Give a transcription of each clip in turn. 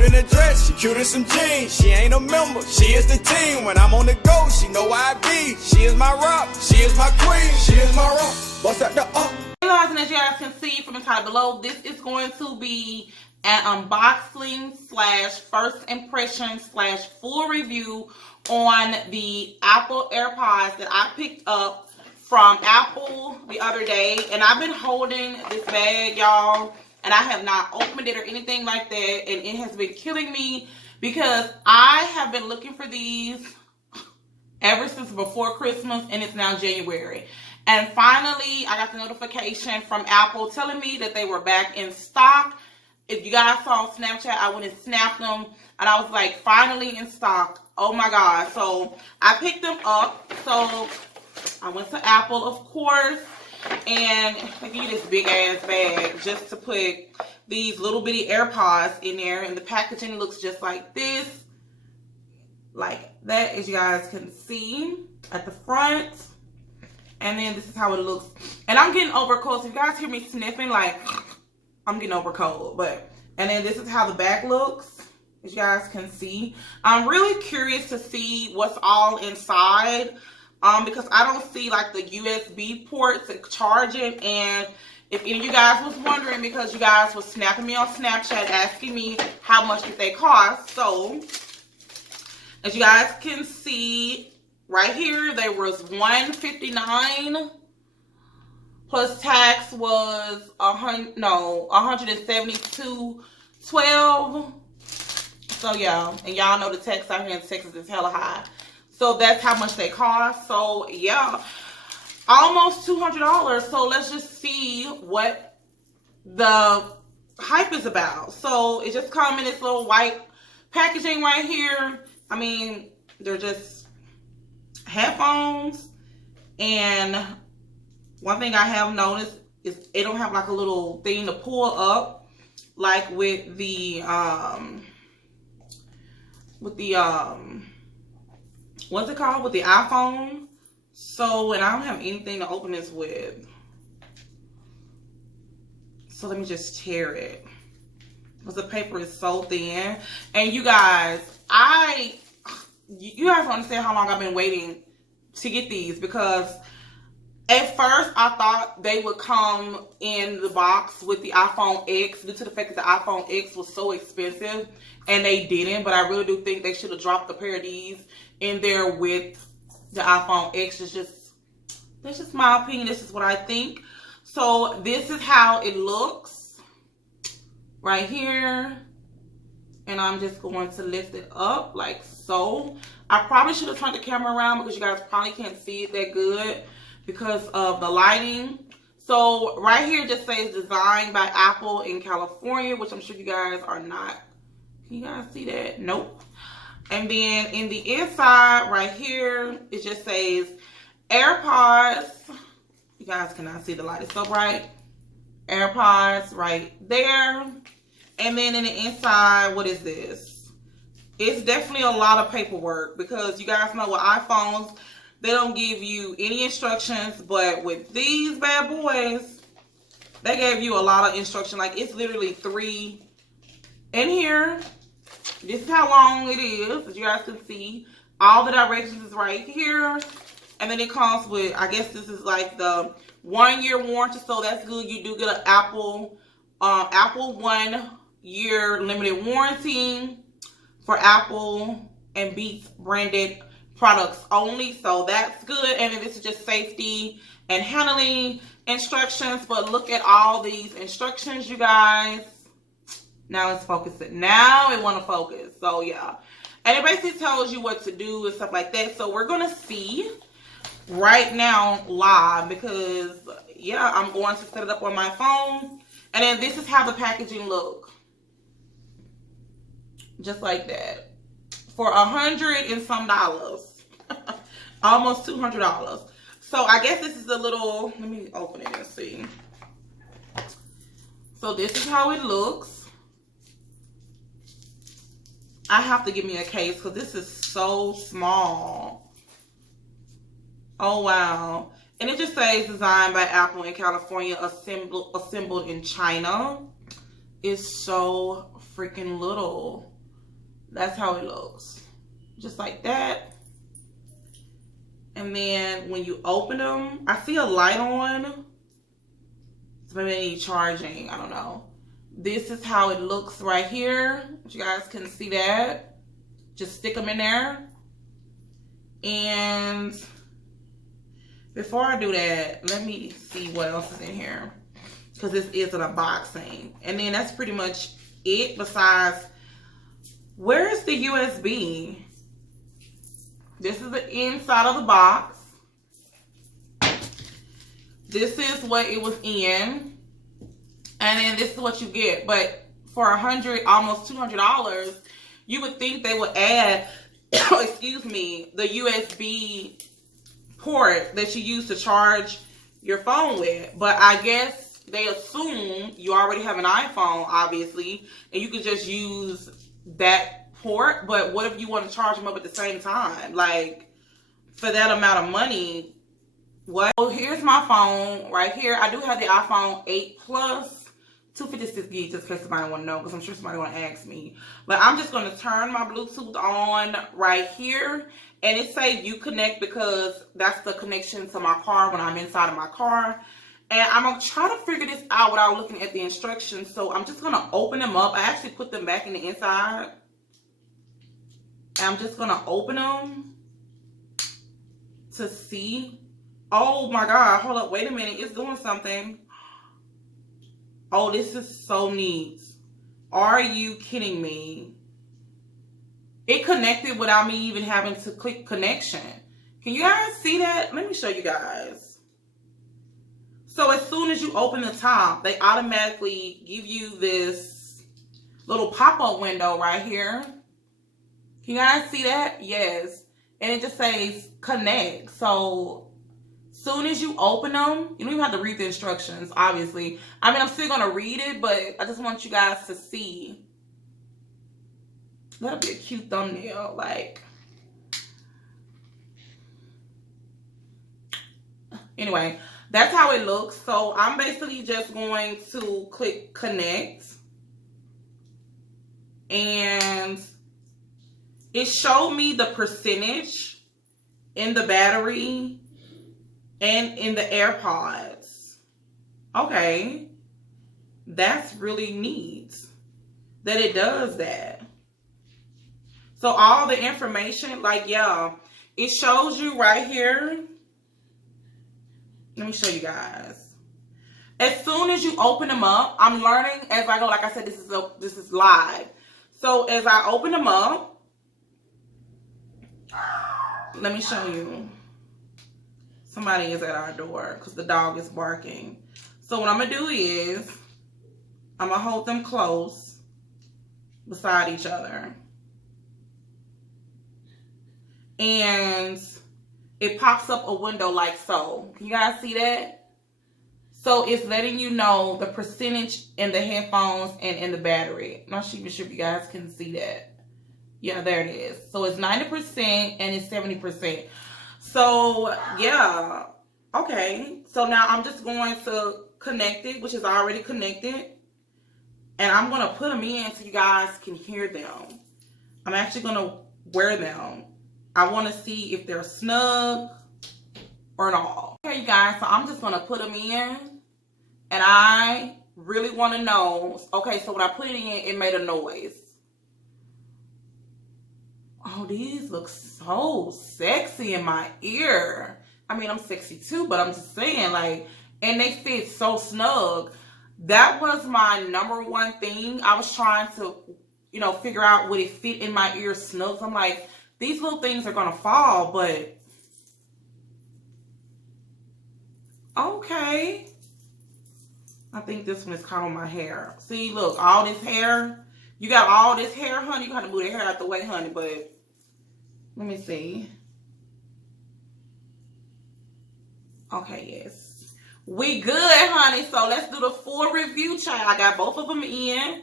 cute in a dress, she cute in some jeans. She ain't a member, she is the team. When I'm on the go, she know where I be. She is my rock, she is my queen, she is my rock. Bust at the up. Hey guys, and as you guys can see from the title below, this is going to be an unboxing slash first impression slash full review on the Apple Airpods that I picked up from Apple the other day. And I've been holding this bag, y'all, and I have not opened it or anything like that, and it has been killing me because I have been looking for these ever since before Christmas, and it's now January. And finally, I got the notification from Apple telling me that they were back in stock. If you guys saw Snapchat, I went and snapped them, and I was like, finally in stock. Oh my God. So I picked them up. So I went to Apple, of course, and they give you this big ass bag just to put these little bitty AirPods in there. And the packaging looks just like this. Like that, as you guys can see at the front. And then this is how it looks. And I'm getting over cold. So if you guys hear me sniffing, like, I'm getting over cold. But, and then this is how the back looks, as you guys can see. I'm really curious to see what's all inside. Because I don't see, like, the USB ports and charging. And if any of you guys was wondering, because you guys was snapping me on Snapchat asking me how much did they cost. So, as you guys can see, right here, there was $159 plus tax was $172.12. So yeah, and y'all know the tax out here in Texas is hella high. So that's how much they cost. So yeah, almost $200. So let's just see what the hype is about. So it just comes in this little white packaging right here. I mean, they're just headphones, and one thing I have noticed is it don't have like a little thing to pull up like with the what's it called, with the iPhone. So, and I don't have anything to open this with, so let me just tear it because the paper is so thin. And you guys, you guys don't understand how long I've been waiting to get these, because at first I thought they would come in the box with the iPhone X due to the fact that the iPhone X was so expensive, and they didn't. But I really do think they should have dropped a pair of these in there with the iPhone X. That's just my opinion. This is what I think. So this is how it looks right here. And I'm just going to lift it up like so. I probably should have turned the camera around because you guys probably can't see it that good because of the lighting. So right here just says designed by Apple in California, which I'm sure you guys are not. Can you guys see that? Nope. And then in the inside right here, it just says AirPods. You guys cannot see the light. It's so bright. AirPods right there. And then in the inside, what is this? It's definitely a lot of paperwork, because you guys know with iPhones, they don't give you any instructions. But with these bad boys, they gave you a lot of instruction. Like, it's literally 3 in here. This is how long it is, as you guys can see. All the directions is right here. And then it comes with, I guess this is like the 1-year warranty. So that's good. You do get an Apple 1-year limited warranty for Apple and Beats branded products only. So that's good. And then this is just safety and handling instructions. But look at all these instructions, you guys. Now it's focusing. Now it want to focus. So yeah. And it basically tells you what to do and stuff like that. So we're going to see right now live, because yeah, I'm going to set it up on my phone. And then this is how the packaging look. Just like that. For $100 and some. Almost $200. So I guess this is a little, let me open it and see. So this is how it looks. I have to give me a case because this is so small. Oh wow. And it just says designed by Apple in California, assembled in China. It's so freaking little. That's how it looks. Just like that. And then when you open them, I see a light on. So maybe they need charging. I don't know. This is how it looks right here. You guys can see that. Just stick them in there. And before I do that, let me see what else is in here. Because this is an unboxing. And then that's pretty much it. Besides, where's the USB? This is the inside of the box. This is what it was in. And then this is what you get. But for $100, almost $200, you would think they would add, excuse me, the USB port that you use to charge your phone with. But I guess they assume you already have an iPhone, obviously, and you could just use that port. But what if you want to charge them up at the same time? Like, for that amount of money, what? Well, here's my phone right here. I do have the iPhone 8 Plus. 256 gigs, just in case somebody want to know, because I'm sure somebody want to ask me. But I'm just going to turn my Bluetooth on right here, and it say you connect because that's the connection to my car when I'm inside of my car. And I'm going to try to figure this out without looking at the instructions. So I'm just going to open them up. I actually put them back in the inside. And I'm just going to open them to see. Oh my God, hold up, wait a minute, it's doing something. Oh, this is so neat. Are you kidding me? It connected without me even having to click connection. Can you guys see that? Let me show you guys. So as soon as you open the top, they automatically give you this little pop-up window right here. Can you guys see that? Yes. And it just says connect. So soon as you open them, you don't even have to read the instructions, obviously. I mean, I'm still going to read it, but I just want you guys to see. That'll be a cute thumbnail, like. Anyway, that's how it looks. So I'm basically just going to click connect. And it showed me the percentage in the battery and in the Airpods. Okay. That's really neat that it does that. So all the information, like, yeah, it shows you right here. Let me show you guys. As soon as you open them up, I'm learning as I go. Like I said, this is live. So as I open them up, let me show you. Somebody is at our door because the dog is barking. So what I'm going to do is I'm going to hold them close beside each other. And it pops up a window like so. Can you guys see that? So it's letting you know the percentage in the headphones and in the battery. I'm not even sure if you guys can see that. Yeah, there it is. So it's 90% and it's 70%. So, yeah. Okay. So now I'm just going to connect it, which is already connected. And I'm going to put them in so you guys can hear them. I'm actually going to wear them. I want to see if they're snug or not. Okay, you guys. So I'm just going to put them in. And I really want to know. Okay, so when I put it in, it made a noise. Oh, these look so sexy in my ear. I mean, I'm sexy too, but I'm just saying, like, and they fit so snug. That was my #1 thing. I was trying to, you know, figure out would it fit in my ear snug. I'm like, these little things are going to fall, but okay. I think this one is caught on my hair. See, look, all this hair. You got all this hair, honey. You got to move the hair out the way, honey. But let me see. Okay, yes. We good, honey. So let's do the full review, child. I got both of them in,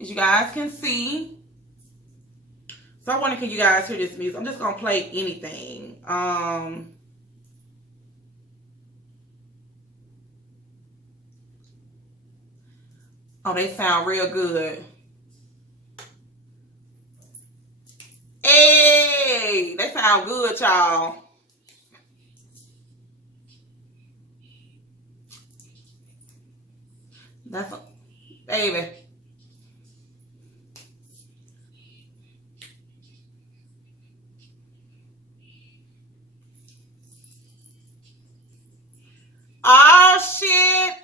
as you guys can see. So I wonder, can you guys hear this music? I'm just going to play anything. Oh, they sound real good. They sound good, y'all. That's a baby. Oh shit.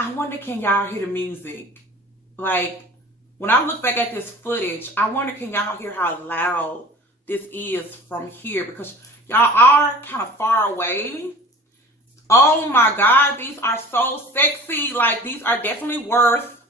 I wonder, can y'all hear the music? Like, when I look back at this footage, I wonder, can y'all hear how loud this is from here? Because y'all are kind of far away. Oh my God, these are so sexy. Like, these are definitely worth,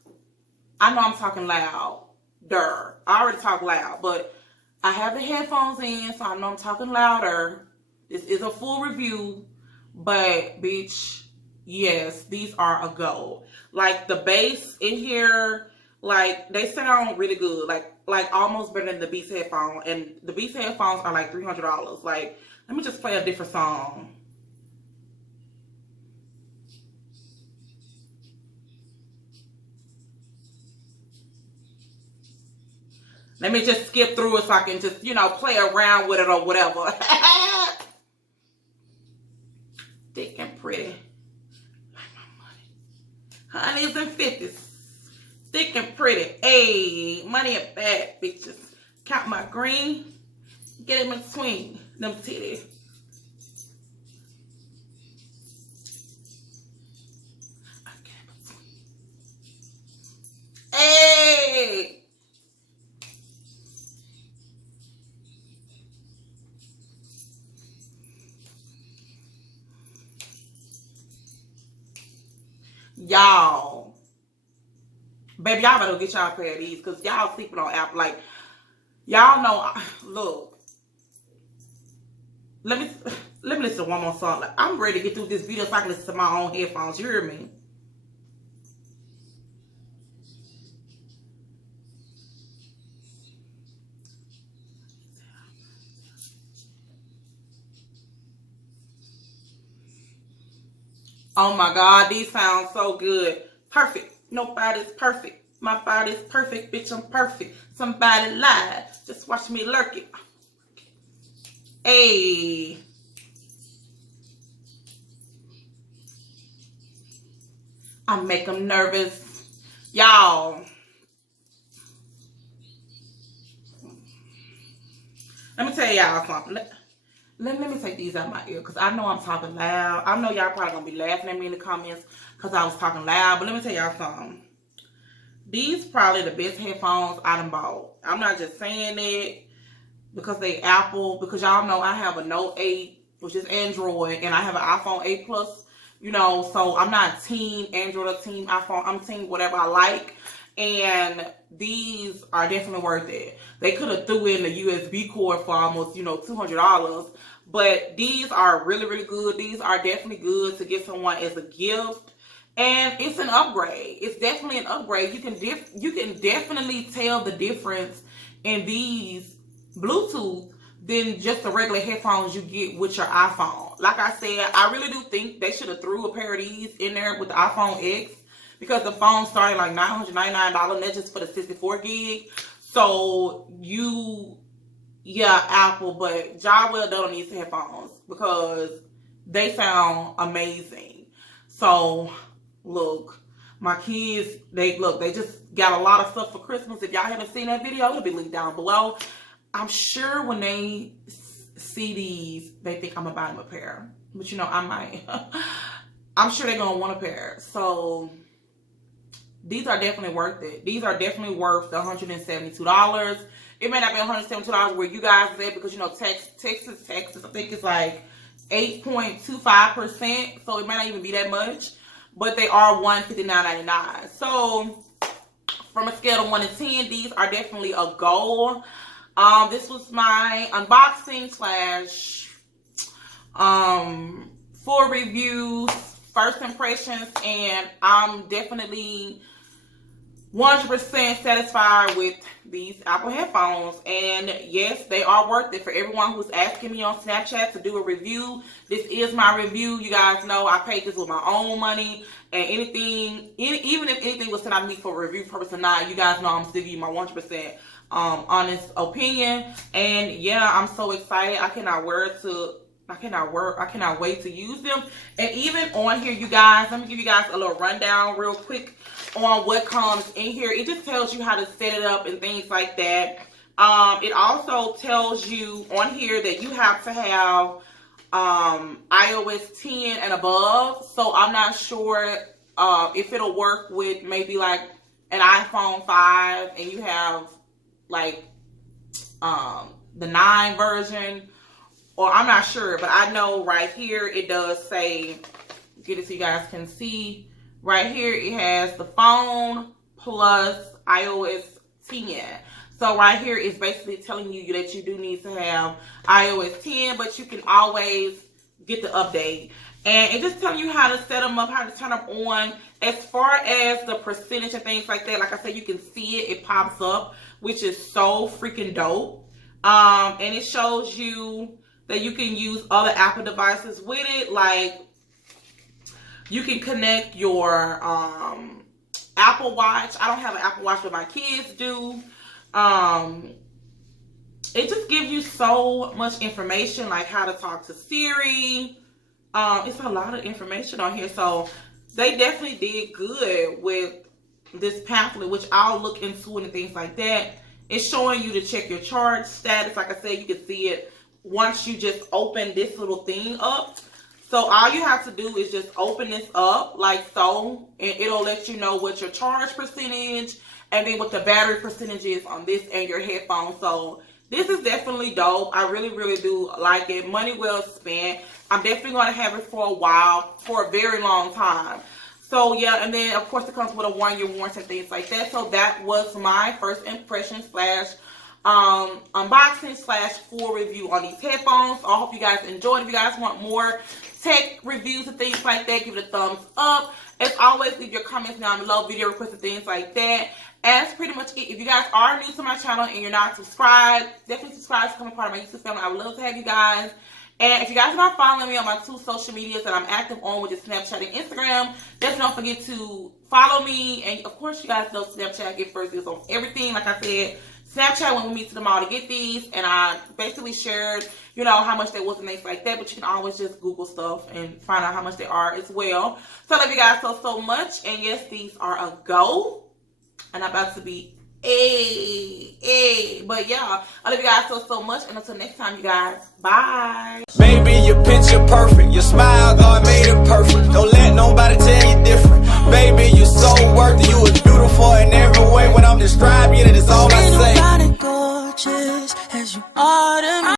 I know I'm talking loud. I already talk loud, but I have the headphones in, so I know I'm talking louder. This is a full review, but bitch, yes, these are a go. Like, the bass in here, like, they sound really good. Like almost better than the Beats headphones. And the Beats headphones are like $300. Like, let me just play a different song. Let me just skip through it so I can just, you know, play around with it or whatever. Thick and pretty. Like my money. Honeys and 50s. Thick and pretty. Hey, money and bad bitches. Count my green. Get in between them titties. Hey. Y'all, baby, y'all better get y'all a pair of these, because y'all sleeping on Apple. Like, y'all know, look, let me listen to one more song. Like, I'm ready to get through this video so I can listen to my own headphones. You hear me? Oh my God, these sound so good. Perfect. Nobody's perfect. My body's perfect, bitch, I'm perfect. Somebody lied. Just watch me lurk it. Hey. I make them nervous. Y'all. Let me tell y'all something. Let me take these out of my ear, because I know I'm talking loud. I know y'all probably going to be laughing at me in the comments because I was talking loud. But let me tell y'all something. These probably the best headphones I done bought. I'm not just saying it because they Apple. Because y'all know I have a Note 8, which is Android. And I have an iPhone 8 Plus. You know, so I'm not team Android or team iPhone. I'm team whatever I like. And these are definitely worth it. They could have threw in the USB cord for almost, you know, $200. But these are really, really good. These are definitely good to get someone as a gift. And it's an upgrade. It's definitely an upgrade. You can definitely tell the difference in these Bluetooth than just the regular headphones you get with your iPhone. Like I said, I really do think they should have threw a pair of these in there with the iPhone X. Because the phone started like $999, and that's just for the 64 gig. So, yeah, Apple, but job well done on these headphones. Because they sound amazing. So, look, my kids, they just got a lot of stuff for Christmas. If y'all haven't seen that video, it'll be linked down below. I'm sure when they see these, they think I'm going to buy them a pair. But, you know, I might. I'm sure they're going to want a pair. So, these are definitely worth it. These are definitely worth the $172. It may not be $172 where you guys are at, because, you know, Texas, I think it's like 8.25%. So, it might not even be that much. But they are $159.99. So, from a scale of 1 to 10, these are definitely a goal. This was my unboxing / full reviews, first impressions, and I'm definitely 100% satisfied with these Apple headphones, and yes, they are worth it. For everyone who's asking me on Snapchat to do a review, this is my review. You guys know I paid this with my own money, and anything, even if anything was sent out to me for review purpose or not, you guys know I'm still giving you my 100% honest opinion. And yeah, I'm so excited. I cannot wait to use them. And even on here, you guys, let me give you guys a little rundown real quick on what comes in here. It just tells you how to set it up and things like that. It also tells you on here that you have to have iOS 10 and above. So I'm not sure if it'll work with maybe like an iPhone 5 and you have like the 9 version, or I'm not sure, but I know right here it does say, get it so you guys can see. Right here, it has the phone plus iOS 10. So right here is basically telling you that you do need to have iOS 10, but you can always get the update. And it's just telling you how to set them up, how to turn them on. As far as the percentage and things like that, like I said, you can see it. It pops up, which is so freaking dope. And it shows you that you can use other Apple devices with it, like you can connect your Apple Watch. I don't have an Apple Watch, but my kids do. It just gives you so much information, like how to talk to Siri. It's a lot of information on here. So they definitely did good with this pamphlet, which I'll look into and things like that. It's showing you to check your charge status. Like I said, you can see it once you just open this little thing up. So all you have to do is just open this up like so, and it'll let you know what your charge percentage and then what the battery percentage is on this and your headphones. So this is definitely dope. I really, really do like it. Money well spent. I'm definitely going to have it for a while, for a very long time. So yeah, and then of course it comes with a 1-year warranty and things like that. So that was my first impression slash unboxing slash full review on these headphones. So I hope you guys enjoyed. If you guys want more tech reviews and things like that, give it a thumbs up. As always, leave your comments down below, video requests and things like that. And that's pretty much it. If you guys are new to my channel and you're not subscribed, definitely subscribe to become a part of my YouTube family. I would love to have you guys. And if you guys are not following me on my 2 social medias that I'm active on, which is Snapchat and Instagram, definitely don't forget to follow me. And of course, you guys know Snapchat get first dibs on everything. Like I said, Snapchat went with me to the mall to get these, and I basically shared, you know, how much they was and things like that. But you can always just Google stuff and find out how much they are as well. So I love you guys so much. And yes, these are a go. And I'm about to be but yeah, I love you guys so much. And until next time, you guys, bye. Baby, your picture perfect. Your smile, God made it perfect.